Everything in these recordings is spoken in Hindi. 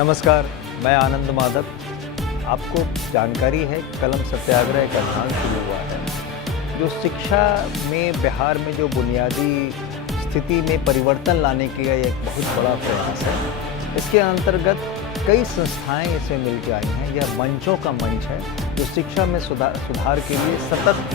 नमस्कार, मैं आनंद माधव। आपको जानकारी है कलम सत्याग्रह का अभियान शुरू हुआ है, जो शिक्षा में बिहार में जो बुनियादी स्थिति में परिवर्तन लाने के लिए एक बहुत बड़ा प्रयास है। इसके अंतर्गत कई संस्थाएं इसमें मिलकर आई हैं। यह मंचों का मंच है जो शिक्षा में सुधार के लिए सतत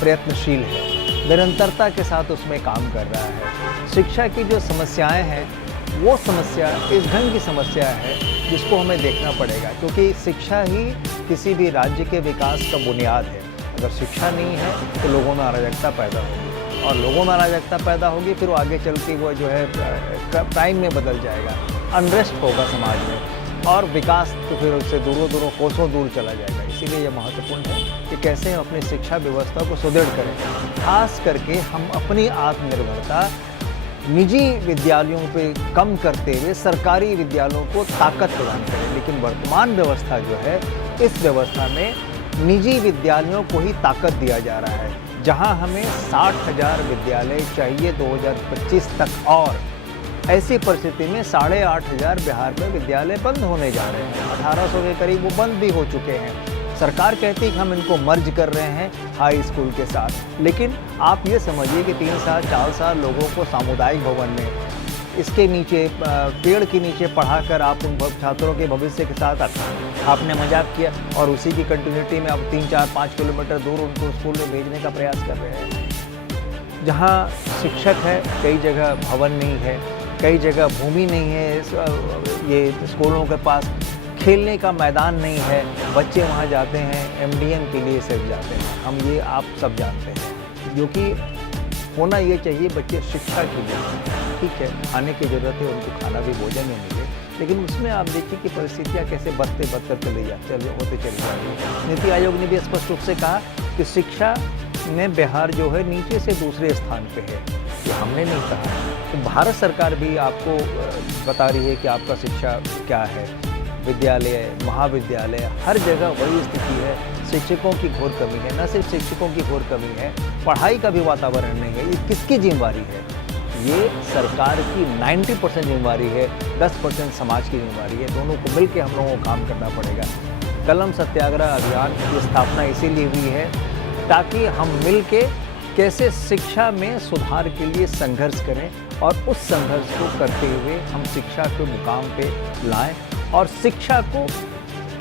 प्रयत्नशील है, निरंतरता के साथ उसमें काम कर रहा है। शिक्षा की जो समस्याएं हैं वो समस्या इस ढंग की समस्या है जिसको हमें देखना पड़ेगा, क्योंकि शिक्षा ही किसी भी राज्य के विकास का बुनियाद है। अगर शिक्षा नहीं है तो लोगों में अराजकता पैदा होगी, और लोगों में अराजकता पैदा होगी फिर वो आगे चल के वो जो है क्राइम में बदल जाएगा, अनरेस्ट होगा समाज में, और विकास तो फिर उससे दूरों कोसों दूर चला जाएगा। इसीलिए यह महत्वपूर्ण है कि कैसे हम अपनी शिक्षा व्यवस्था को सुदृढ़ करें। खास करके हम अपनी आत्मनिर्भरता निजी विद्यालयों पे कम करते हुए सरकारी विद्यालयों को ताकत प्रदान करें। लेकिन वर्तमान व्यवस्था जो है, इस व्यवस्था में निजी विद्यालयों को ही ताकत दिया जा रहा है, जहां हमें 60,000 विद्यालय चाहिए 2025 तक, और ऐसी परिस्थिति में 8,500 बिहार में विद्यालय बंद होने जा रहे हैं। 1800 के करीब वो बंद भी हो चुके हैं। सरकार कहती है कि हम इनको मर्ज कर रहे हैं हाई स्कूल के साथ, लेकिन आप ये समझिए कि 3 साल 4 साल लोगों को सामुदायिक भवन में इसके नीचे पेड़ के नीचे पढ़ाकर आप उन छात्रों के भविष्य के साथ आपने मजाक किया, और उसी की कंटिन्यूटी में अब 3, 4, 5 किलोमीटर दूर उनको स्कूल में भेजने का प्रयास कर रहे हैं। जहाँ शिक्षक है कई जगह भवन नहीं है, कई जगह भूमि नहीं है, ये स्कूलों के पास खेलने का मैदान नहीं है, बच्चे वहाँ जाते हैं एमडीएम के लिए सिर्फ जाते हैं। हम ये आप सब जानते हैं, जो कि होना ये चाहिए बच्चे शिक्षा के लिए। ठीक है, खाने की ज़रूरत है, उनको खाना भी भोजन में मिले, लेकिन उसमें आप देखिए कि परिस्थितियाँ कैसे बदतर होते चली जा रही है। नीति आयोग ने भी स्पष्ट रूप से कहा कि शिक्षा में बिहार जो है नीचे से दूसरे स्थान पे है। ये हमने नहीं कहा, तो भारत सरकार भी आपको बता रही है कि आपका शिक्षा क्या है। विद्यालय, महाविद्यालय, हर जगह वही स्थिति है। शिक्षकों की घोर कमी है, न सिर्फ शिक्षकों की घोर कमी है, पढ़ाई का भी वातावरण नहीं है। ये किसकी जिम्मेवारी है? ये सरकार की 90% जिम्मेवारी है, 10% समाज की जिम्मेवारी है। दोनों को मिलकर हम लोगों को काम करना पड़ेगा। कलम सत्याग्रह अभियान की स्थापना इसीलिए हुई है ताकि हम मिलके कैसे शिक्षा में सुधार के लिए संघर्ष करें, और उस संघर्ष को करते हुए हम शिक्षा को मुकाम पे लाएं, और शिक्षा को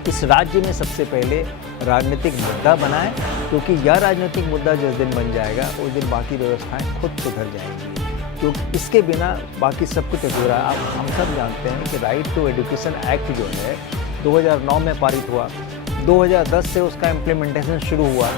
इस राज्य में सबसे पहले राजनीतिक मुद्दा बनाएं, क्योंकि यह राजनीतिक मुद्दा जिस दिन बन जाएगा उस दिन बाकी व्यवस्थाएं खुद सुधर जाएंगी, क्योंकि इसके बिना बाकी सब कुछ अधूरा है। हम सब जानते हैं कि राइट टू एजुकेशन एक्ट जो है 2009 में पारित हुआ, 2010 से उसका इम्प्लीमेंटेशन शुरू हुआ,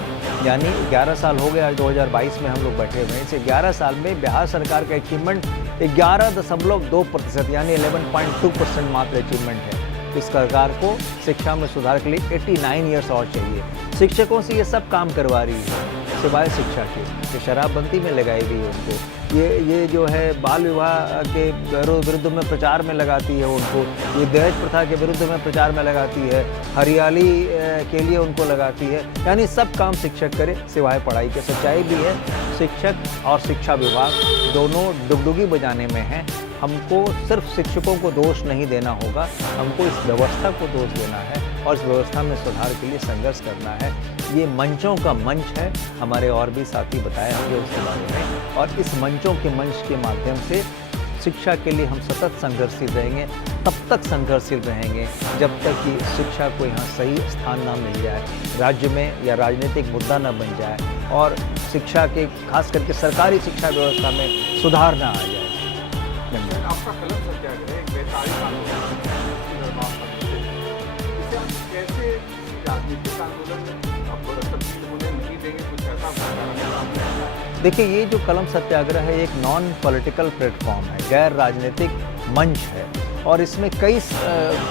यानी 11 साल हो गए। आज 2022 में हम लोग बैठे हुए हैं। इसे 11 साल में बिहार सरकार का अचीवमेंट 11.2% यानी 11.2% मात्र अचीवमेंट है। इस सरकार को शिक्षा में सुधार के लिए 89 ईयर्स और चाहिए। शिक्षकों से ये सब काम करवा रही है, सिवाय शिक्षा के। ये शराबबंदी में लगाई गई है उनको, ये जो है बाल विवाह के विरुद्ध में प्रचार में लगाती है उनको, ये दहेज प्रथा के विरुद्ध में प्रचार में लगाती है, हरियाली के लिए उनको लगाती है। यानी सब काम शिक्षक करे सिवाय पढ़ाई के। सच्चाई भी है, शिक्षक और शिक्षा विभाग दोनों डुगडुगी बजाने में हैं। हमको सिर्फ शिक्षकों को दोष नहीं देना होगा, हमको इस व्यवस्था को दोष देना है, और इस व्यवस्था में सुधार के लिए संघर्ष करना है। ये मंचों का मंच है, हमारे और भी साथी बताए होंगे उसके बारे में, और इस मंचों के मंच के माध्यम से शिक्षा के लिए हम सतत संघर्षशील रहेंगे। तब तक संघर्षशील रहेंगे जब तक कि शिक्षा को यहाँ सही स्थान ना मिल जाए, राज्य में या राजनीतिक मुद्दा न बन जाए, और शिक्षा के खास करके सरकारी शिक्षा व्यवस्था में सुधार ना आ जाए। आपका कलम सत्याग्रह एक वैचारिक आंदोलन इसे आप कैसे राजनीतिक आंदोलन में आप तब्दील होने नहीं देंगे, कुछ ऐसा? देखिए, ये जो कलम सत्याग्रह है एक नॉन पॉलिटिकल प्लेटफॉर्म है, गैर राजनीतिक मंच है, और इसमें कई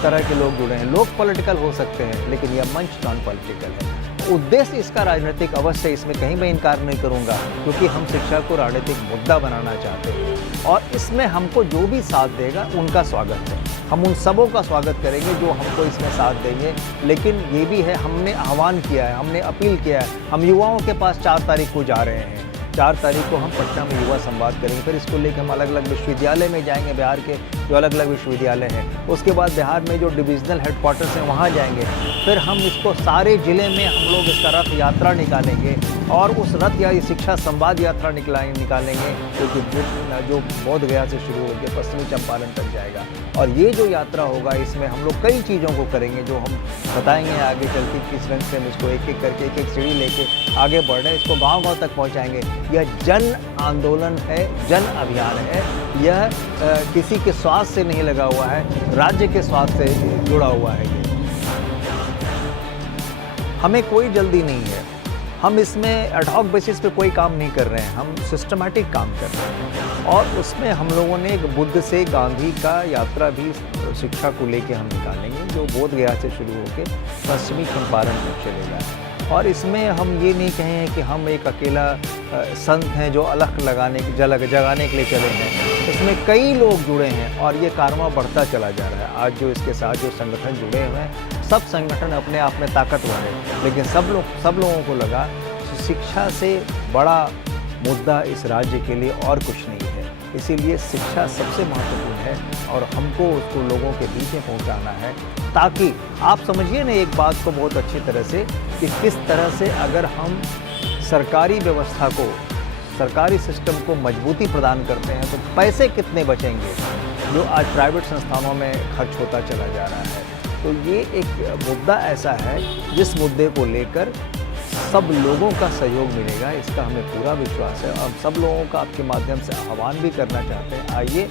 तरह के लोग जुड़े हैं। लोग पॉलिटिकल हो सकते हैं, लेकिन यह मंच नॉन पॉलिटिकल है। उद्देश्य इसका राजनीतिक अवश्य, इसमें कहीं मैं इनकार नहीं करूंगा, क्योंकि हम शिक्षा को राजनीतिक मुद्दा बनाना चाहते हैं, और इसमें हमको जो भी साथ देगा उनका स्वागत है। हम उन सबों का स्वागत करेंगे जो हमको इसमें साथ देंगे। लेकिन ये भी है, हमने आह्वान किया है, हमने अपील किया है, हम युवाओं के पास 4 तारीख को जा रहे हैं। 4 तारीख को हम पटना में युवा संवाद करेंगे। फिर इसको लेकर हम अलग अलग विश्वविद्यालय में जाएंगे, बिहार के जो अलग अलग विश्वविद्यालय हैं। उसके बाद बिहार में जो डिविजनल हेडक्वार्टर्स हैं वहाँ जाएंगे। फिर हम इसको सारे ज़िले में हम लोग इसका रथ यात्रा निकालेंगे और उस रथ या शिक्षा संवाद यात्रा निकालेंगे जो बोध गया से शुरू होकर पश्चिमी चंपारण तक जाएगा। और ये जो यात्रा होगा इसमें हम लोग कई चीज़ों को करेंगे जो हम बताएंगे आगे चल के किस रंग से हम इसको एक एक करके एक एक सीढ़ी लेके आगे बढ़ रहे हैं, इसको गांव-गांव तक पहुंचाएंगे। यह जन आंदोलन है, जन अभियान है। यह किसी के स्वार्थ से नहीं लगा हुआ है, राज्य के स्वार्थ से जुड़ा हुआ है। ये हमें कोई जल्दी नहीं है, हम इसमें एडहॉक बेसिस पे कोई काम नहीं कर रहे हैं, हम सिस्टमैटिक काम कर रहे हैं। और उसमें हम लोगों ने एक बुद्ध से गांधी का यात्रा भी शिक्षा को लेके हम निकालेंगे जो बोध गया से शुरू होकर पश्चिमी चंपारण तक चलेगा। और इसमें हम ये नहीं कहें कि हम एक अकेला संत हैं जो अलख जगाने के लिए चले हैं। इसमें कई लोग जुड़े हैं और ये कारवां बढ़ता चला जा रहा है। आज जो इसके साथ जो संगठन जुड़े हुए हैं, सब संगठन अपने आप में ताकतवर है, लेकिन सब लोगों को लगा शिक्षा से बड़ा मुद्दा इस राज्य के लिए और कुछ नहीं है। इसीलिए शिक्षा सबसे महत्वपूर्ण है और हमको उसको लोगों के बीच में पहुंचाना है, ताकि आप समझिए ना एक बात को बहुत अच्छी तरह से कि किस तरह से अगर हम सरकारी व्यवस्था को, सरकारी सिस्टम को मजबूती प्रदान करते हैं तो पैसे कितने बचेंगे जो आज प्राइवेट संस्थानों में खर्च होता चला जा रहा है। तो ये एक मुद्दा ऐसा है जिस मुद्दे को लेकर सब लोगों का सहयोग मिलेगा, इसका हमें पूरा विश्वास है। हम सब लोगों का आपके माध्यम से आह्वान भी करना चाहते हैं, आइए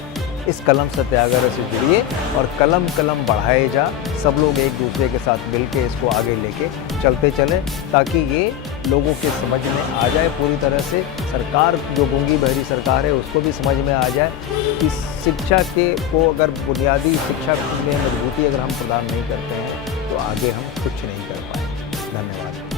इस कलम सत्याग्रह से जुड़िए और कलम बढ़ाए जा। सब लोग एक दूसरे के साथ मिल के इसको आगे लेके चलते चलें, ताकि ये लोगों के समझ में आ जाए पूरी तरह से। सरकार जो गूंगी बहरी सरकार है उसको भी समझ में आ जाए कि शिक्षा को अगर बुनियादी शिक्षा में मजबूती अगर हम प्रदान नहीं करते हैं तो आगे हम कुछ नहीं कर पाएंगे। धन्यवाद।